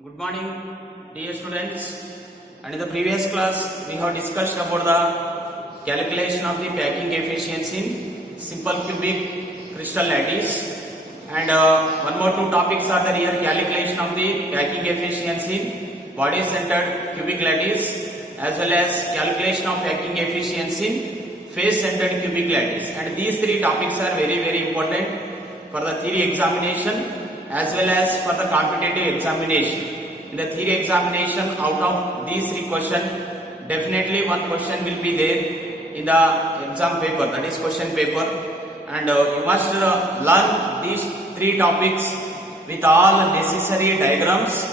Good morning, dear students. And in the previous class, we have discussed about the calculation of the packing efficiency in simple cubic crystal lattice. And one more two topics are there here: calculation of the packing efficiency in body-centered cubic lattice, as well as calculation of packing efficiency in face-centered cubic lattice. And these three topics are very important for the theory examination as well as for the competitive examination. In the theory examination, out of these three questions, definitely one question will be there in the exam paper, that is question paper, and you must learn these three topics with all necessary diagrams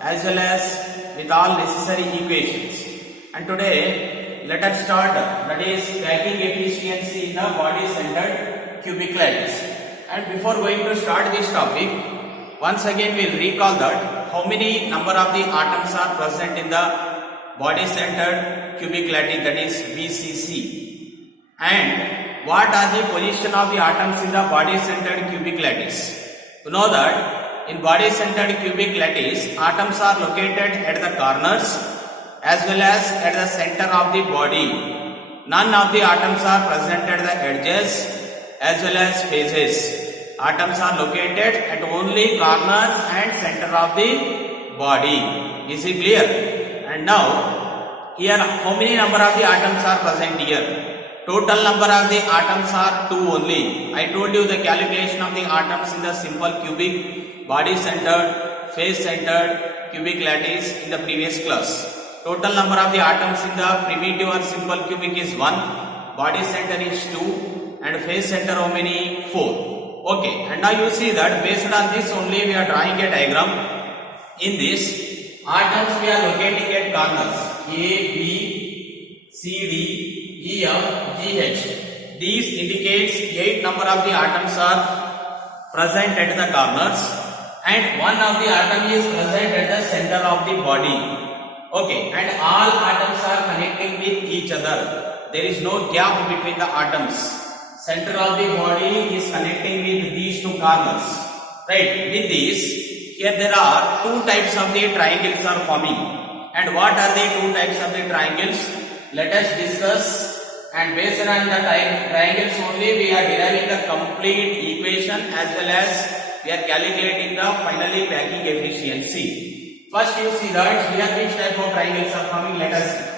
as well as with all necessary equations. And today let us start, that is packing efficiency in the body centered cubic lattice. And before going to start this topic, once again we will recall that how many number of the atoms are present in the body centered cubic lattice, that is BCC, and what are the position of the atoms in the body centered cubic lattice. You know that in body centered cubic lattice, atoms are located at the corners as well as at the center of the body. None of the atoms are present at the edges as well as faces. Atoms are located at only corners and center of the body. Is it clear? And now here how many number of the atoms are present here? Total number of the atoms are 2 only. I told you the calculation of the atoms in the simple cubic body centered, face centered cubic lattice in the previous class. Total number of the atoms in the primitive or simple cubic is 1, body center is 2, and face center how many? 4. Okay, and now you see that based on this only we are drawing a diagram. In this, atoms we are locating at corners A, B, C, D, E, F, G, H. These indicates 8 number of the atoms are present at the corners and one of the atom is present at the center of the body. Okay, and all atoms are connecting with each other. There is no gap between the atoms. Center of the body is connecting with these two corners, right? With this, here there are two types of the triangles are forming. And what are the two types of the triangles? Let us discuss, and based on the triangles only we are deriving the complete equation as well as we are calculating the finally packing efficiency. First you see that here which type of triangles are forming. Let us see.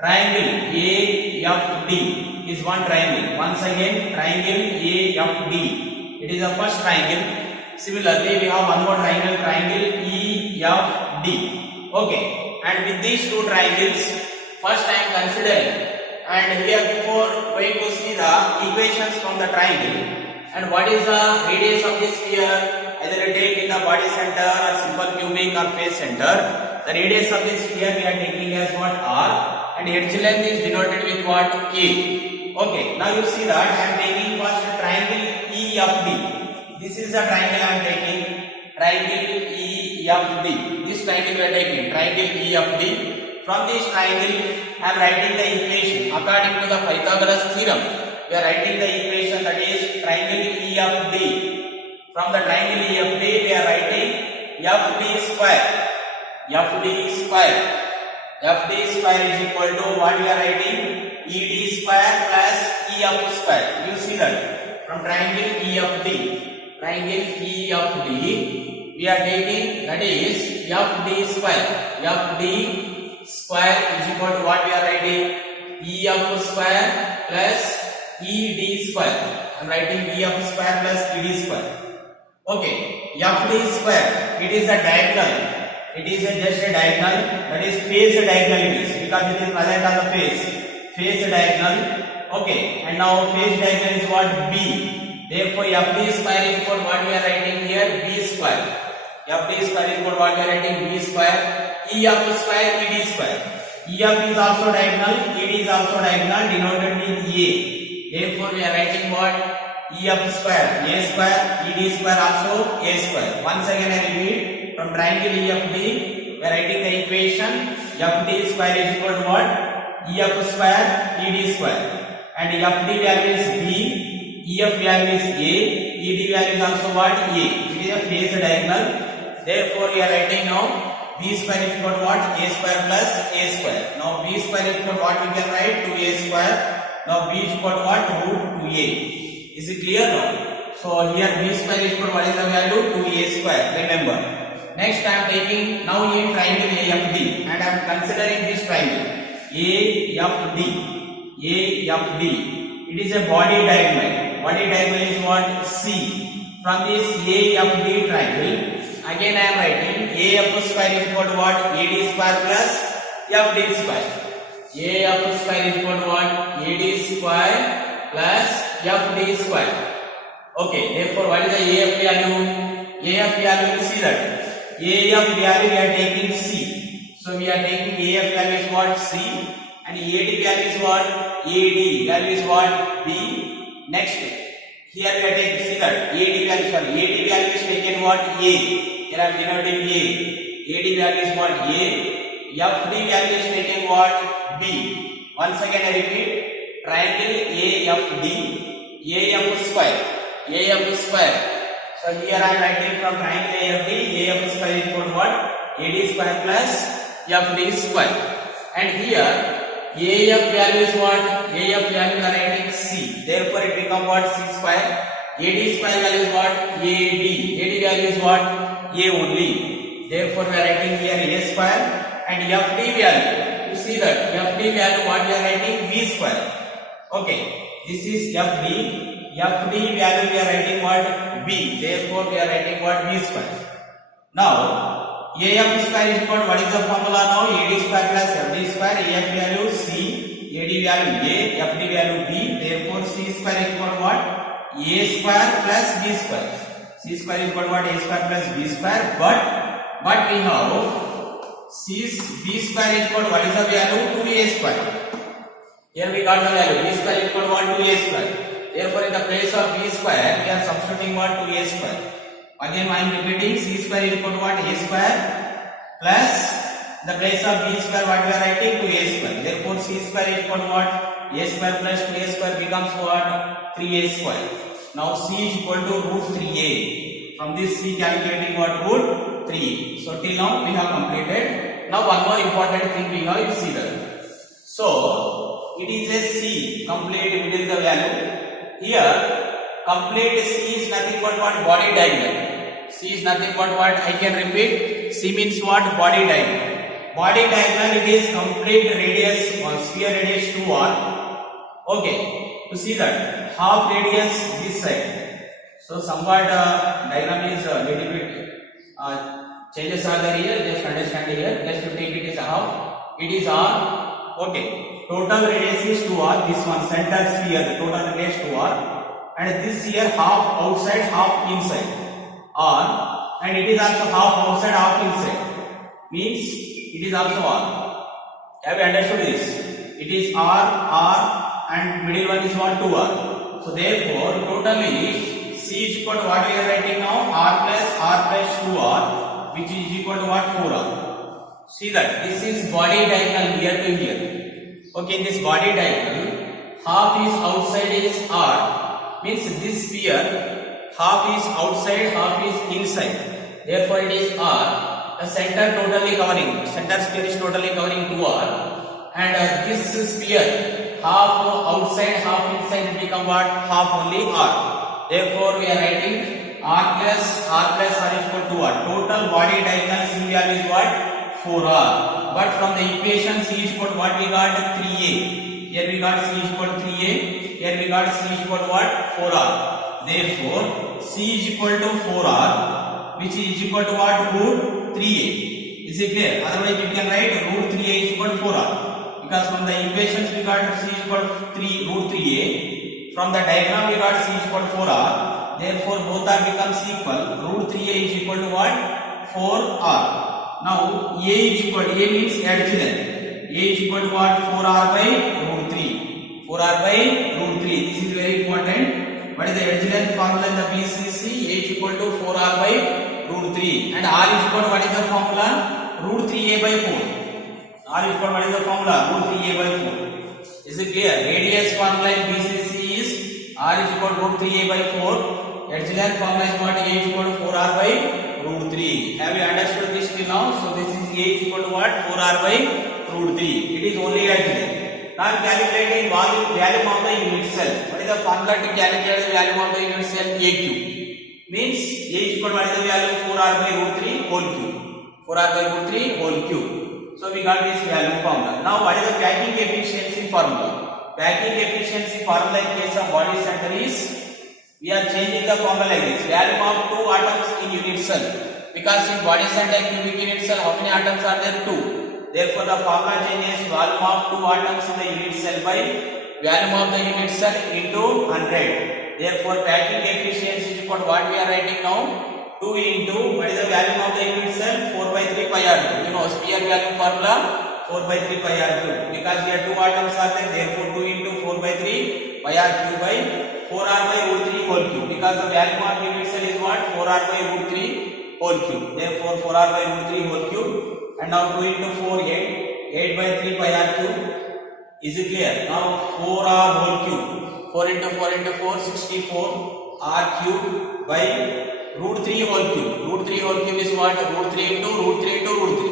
Triangle AFD is one triangle. Once again, triangle AFD. It is the first triangle. Similarly, we have one more triangle, triangle EFD. Okay. And with these two triangles, first I am considering. And here before going to see the equations from the triangle. And what is the radius of this sphere? Either take in the body center or simple cubic or face center. The radius of this sphere we are taking as what? R. And edge length is denoted with what? A. Okay, now you see that I am taking first triangle EFD. This is the triangle I am taking, triangle EFD. This triangle we are taking, triangle EFD. From this triangle, I am writing the equation according to the Pythagoras theorem. We are writing the equation, that is triangle EFD. From the triangle EFD, we are writing FD square. FD square. FD square is equal to what we are writing? ED square plus EF square. You see that from triangle EFD, we are taking, that is FD square. FD square is equal to what we are writing? EF square plus ED square. I am writing EF square plus ED square. Okay, FD square, it is a diagonal. It is just a diagonal, that is face diagonal it is, because it is present on the face diagonal. Okay, and now face diagonal is what? B. Therefore FD square is equal to what we are writing here? B square. FD square is equal to what we are writing? B square. EF square, ED square. EF is also diagonal, ED is also diagonal, denoted with A. Therefore we are writing what? EF square, A square, ED square also A square. Once again I repeat. From triangle EFD, we are writing the equation FD square is equal to what? EF square, ED square. And FD value is B, EF value is A, ED value is also what? A. It is a phase diagonal. Therefore, we are writing now b square is equal to what? A square plus a square. Now b square is equal to what we can write? 2a square. Now b is equal to what? Root 2a. Is it clear now? So here b square is equal to what is the value? 2a square. Remember. Next I am taking now in triangle AFD and I am considering this triangle AFD. AFD. It is a body diagonal. Body diagonal is what? C. From this AFD triangle, again I am writing AF square is equal to what? AD square plus FD square. AF square is equal to what? AD square plus FD square. Okay, therefore what is the AF value? AF value, you see that AF value we are taking C. So we are taking AF value is what? C, and AD value is what? AD value is what? B. Next, here we are taking, see that AD value is taken what? A. Here I am denoting A. AD value is what? A. FD value is taken what? B. Once again I repeat, triangle AFD, AF square. So here I am writing from triangle AFD, AF square is equal to what? AD square plus FD square. And here AF value is what? AF value we are writing C. Therefore it become what? C square. AD square value is what? AD. AD value is what? A only. Therefore we are writing here A square. And FD value, you see that FD value what we are writing? B square. Okay, this is FD. FD value we are writing what? B. Therefore we are writing what? B square. Now AF square is equal to what is the formula now? AD square plus FD square. AF value C, AD value A, FD value B. Therefore C square is equal to what? A square plus B square. C square is equal to what? A square plus B square. But we have B square is equal to what is the value? 2A square. Here we got the value. B square is equal to what? 2A square. Therefore in the place of B square we are substituting what? 2A square. Again I am repeating, C square is equal to what? A square plus the place of B square what we are writing? 2A square. Therefore C square is equal to what? A square plus 2A square becomes what? 3A square. Now C is equal to root 3A. From this C calculating what? Root 3. So till now we have completed. Now one more important thing we have, you see that. So it is a C, complete middle the value. Here complete C is nothing but what? Body diagonal. C is nothing but what? I can repeat. C means what? Body diagonal. Body diagonal, it is complete radius or sphere radius 2r. Okay, you see that half radius this side. So somewhat diagram is a little bit changes are there here. Just understand here. Just to take it as a half. It is r. Okay, total radius is 2r. This one center sphere, the total radius 2r. And this here half outside, half inside. R, and it is also half outside, half inside. Means it is also R. Have you understood this? It is R, and middle one is what? 2R. So therefore, totally C is equal to what we are writing now? R plus 2R, which is equal to what? 4R. See that this is body diagonal here to here. Okay, in this body diagonal, half is outside is R. Means this sphere half is outside, half is inside. Therefore it is R. The center totally covering, center sphere is totally covering 2R. And this sphere half outside, half inside become what? Half only R. Therefore we are writing R plus R is equal to R. Total body diagonal C value is what? 4R. But from the equation C is equal to what we got? 3A. Here we got C is equal to 3A. Here we got C is equal to what? 4R. Therefore, C is equal to 4R, which is equal to what? Root 3A. Is it clear? Otherwise, you can write root 3A is equal to 4R. Because from the equations we got C is equal to root 3A. From the diagram we got C is equal to 4R. Therefore, both are becomes equal. Root 3A is equal to what? 4R. Now, A is equal to, A means addition. A is equal to what? 4R by root 3. 4R by root 3. This is very important. What is the adjoint formula in the BCC? A is equal to 4R by root 3. And R is equal to what is the formula? Root 3A by 4. R is equal to what is the formula? Root 3A by 4. Is it clear? Radius formula in BCC is R is equal to root 3A by 4. Adjoint formula is what? A is equal to 4R by root 3. Have you understood this till now? So this is A is equal to what? 4R by root 3. It is only at there. Now calculating volume of the unit cell. What is the formula to calculate the volume of the unit cell? AQ. Means A is equal to what is the value? 4R by root 3 whole cube. 4R by root 3 whole cube. So we got this value formula. Now what is the packing efficiency formula? Packing efficiency formula in case of body center is, we are changing the formula like this. Value of 2 atoms in unit cell. Because in body center cubic unit cell, how many atoms are there? 2. Therefore the formula changes volume of 2 atoms in the unit cell by volume of the unit cell into 100. Therefore packing efficiency is equal to what we are writing now? 2 into what is the value of the unit cell? 4 by 3 pi r2. You know sphere value formula 4 by 3 pi r2. Because here 2 atoms are there, therefore 2 into 4 by 3 pi r2 by 4r by root 3 whole cube. Because the value of unit cell is what? 4r by root 3 whole cube. Therefore 4r by root 3 whole cube. And now 2 into 4 8 by 3 pi r cube. Is it clear? Now 4r whole cube. 4 into 4 into 4 64 r cube by root 3 whole cube. Root 3 whole cube is what? Root 3 into root 3 into root 3.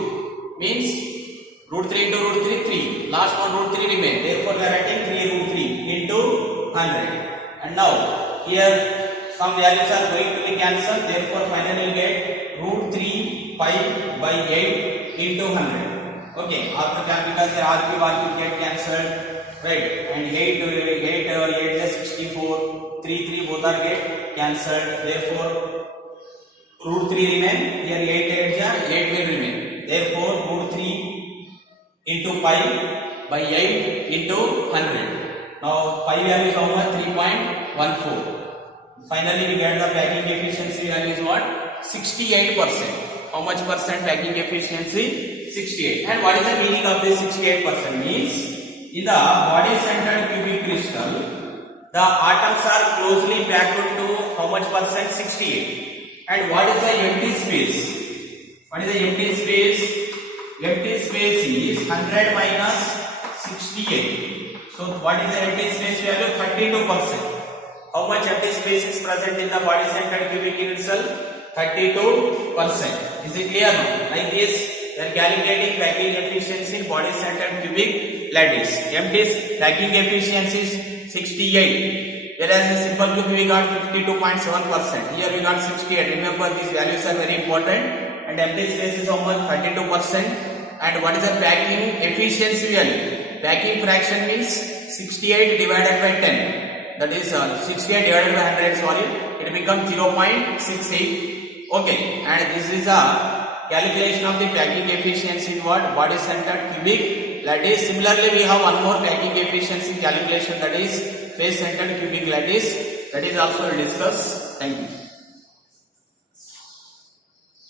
Means root 3 into root 3 3. Last one root 3 remain. Therefore we are writing 3 root 3 into 100. And now here some values are going to be cancelled. Therefore finally we get root 3 pi by 8 into 100. Okay, after that because here r cube get cancelled, right? And 8 is 64, 3 both are get cancelled. Therefore root 3 remain. Here 8 will remain. Therefore root 3 into pi by 8 into 100. Now pi value is how much? 3.14. Finally we get the packing efficiency value is what? 68%. How much percent packing efficiency? 68. And what is the meaning of this 68%? Means in the body centered cubic crystal, the atoms are closely packed to how much percent? 68. And what is the empty space? What is the empty space? Empty space is 100 minus 68. So what is the empty space value? 32%. How much empty space is present in the body centered cubic unit cell? 32%. Is it clear now? Like this, we are calculating packing efficiency in body centered cubic lattice. Empty packing efficiency is 68. Whereas in simple cube we got 52.7%. Here we got 68. Remember these values are very important. And empty space is how much? 32%. And what is the packing efficiency value? Packing fraction means 68 divided by 10. That is 68 divided by 100, sorry. It becomes 0.68. Okay, and this is a calculation of the packing efficiency in what? Body centered cubic lattice. Similarly, we have one more packing efficiency calculation, that is face centered cubic lattice. That is also discussed. Thank you.